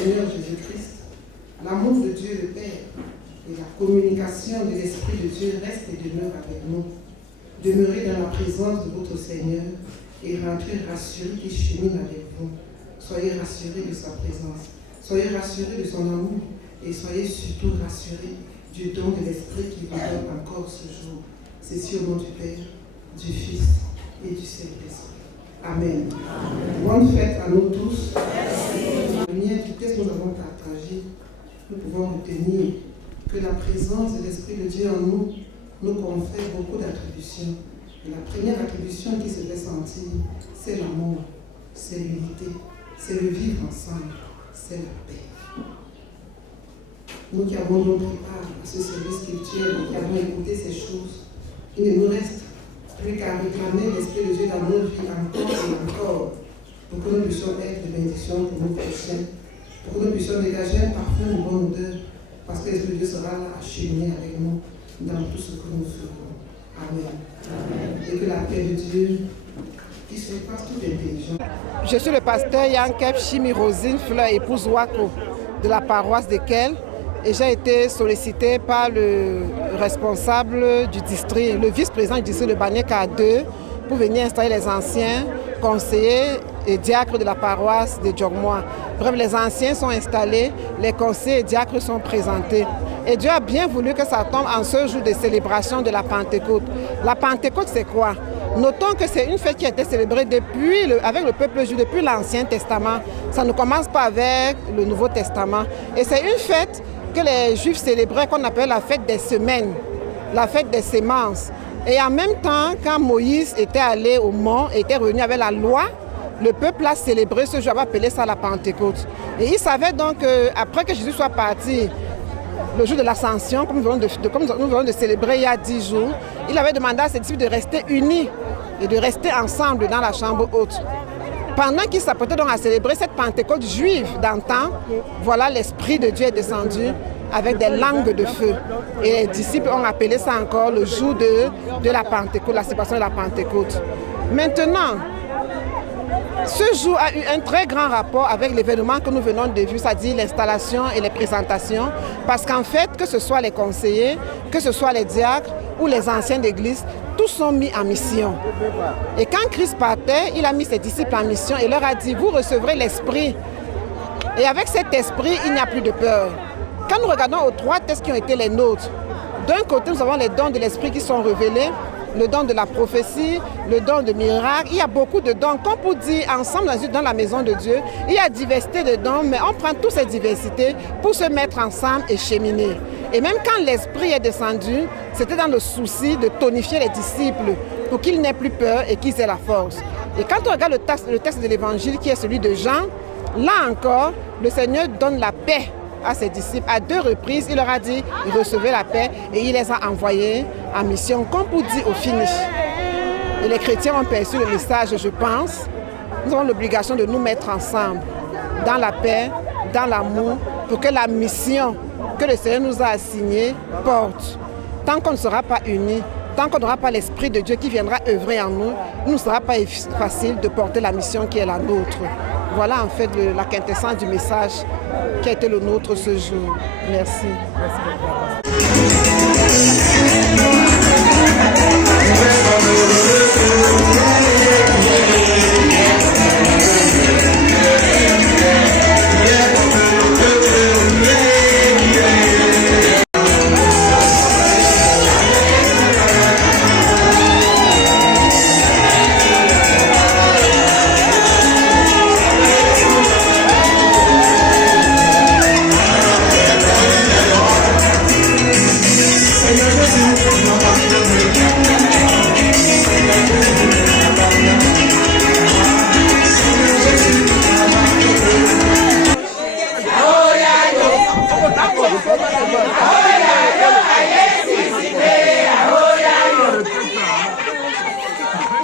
Seigneur Jésus-Christ, l'amour de Dieu le Père et la communication de l'Esprit de Dieu reste et demeure avec nous. Demeurez dans la présence de votre Seigneur et rentrez rassurés qu'il chemine avec vous. Soyez rassurés de sa présence, soyez rassurés de son amour et soyez surtout rassurés du don de l'Esprit qui vous donne encore ce jour. C'est au nom du Père, du Fils et du Saint-Esprit. Amen. Bonne fête à nous tous. Le lien du texte que nous avons partagé, nous pouvons retenir que la présence de l'Esprit de Dieu en nous nous confère beaucoup d'attributions. Et la première attribution qui se fait sentir, c'est l'amour, c'est l'unité, c'est le vivre ensemble, c'est la paix. Nous qui avons donc pris part à ce service spirituel, qui avons écouté ces choses, il ne nous reste plus qu'à réclamer l'Esprit de Dieu dans nos vies encore et encore, pour que nous puissions être de bénédiction pour nos prochains, pour que nous puissions dégager un parfum de bonne odeur, parce que l'Esprit de Dieu sera là à cheminer avec nous dans tout ce que nous ferons. Amen. Amen. Et que la paix de Dieu, qui surpasse toute intelligence. Je suis le pasteur Yankep Chimi Rosine Fleur, épouse Wako, de la paroisse de Kel. Et j'ai été sollicité par le responsable du district, le vice-président du district de Baneka 2, pour venir installer les anciens conseillers et diacres de la paroisse de Djogmoa. Bref, les anciens sont installés, les conseillers et diacres sont présentés. Et Dieu a bien voulu que ça tombe en ce jour de célébration de la Pentecôte. La Pentecôte, c'est quoi? Notons que c'est une fête qui a été célébrée avec le peuple juif depuis l'Ancien Testament. Ça ne commence pas avec le Nouveau Testament. Et c'est une fête que les Juifs célébraient, qu'on appelle la fête des semaines, la fête des semences. Et en même temps, quand Moïse était allé au mont, était revenu avec la loi, le peuple a célébré ce jour, appelé ça la Pentecôte. Et il savait donc qu'après que Jésus soit parti, le jour de l'ascension, comme nous venons de célébrer il y a 10 jours, il avait demandé à ses disciples de rester unis et de rester ensemble dans la chambre haute. Pendant qu'ils s'apprêtaient donc à célébrer cette Pentecôte juive d'antan, voilà, l'Esprit de Dieu est descendu avec des langues de feu. Et les disciples ont appelé ça encore le jour de la Pentecôte, la célébration de la Pentecôte. Maintenant, ce jour a eu un très grand rapport avec l'événement que nous venons de vivre, c'est-à-dire l'installation et les présentations, parce qu'en fait, que ce soit les conseillers, que ce soit les diacres ou les anciens d'église, tous sont mis en mission. Et quand Christ partait, il a mis ses disciples en mission et leur a dit, vous recevrez l'Esprit. Et avec cet esprit, il n'y a plus de peur. Quand nous regardons aux 3 textes qui ont été les nôtres, d'un côté, nous avons les dons de l'Esprit qui sont révélés, le don de la prophétie, le don de miracle. Il y a beaucoup de dons. Comme pour dire, ensemble dans la maison de Dieu, il y a diversité de dons, mais on prend toutes ces diversités pour se mettre ensemble et cheminer. Et même quand l'Esprit est descendu, c'était dans le souci de tonifier les disciples pour qu'ils n'aient plus peur et qu'ils aient la force. Et quand on regarde le texte de l'Évangile qui est celui de Jean, là encore, le Seigneur donne la paix à ses disciples. À 2 reprises, il leur a dit, recevez la paix, et il les a envoyés en mission, comme pour dire au finish. Et les chrétiens ont perçu le message, je pense. Nous avons l'obligation de nous mettre ensemble, dans la paix, dans l'amour, pour que la mission que le Seigneur nous a assignée porte. Tant qu'on ne sera pas unis, tant qu'on n'aura pas l'Esprit de Dieu qui viendra œuvrer en nous, il ne sera pas facile de porter la mission qui est la nôtre. Voilà en fait la quintessence du message qui a été le nôtre ce jour. Merci. Merci beaucoup.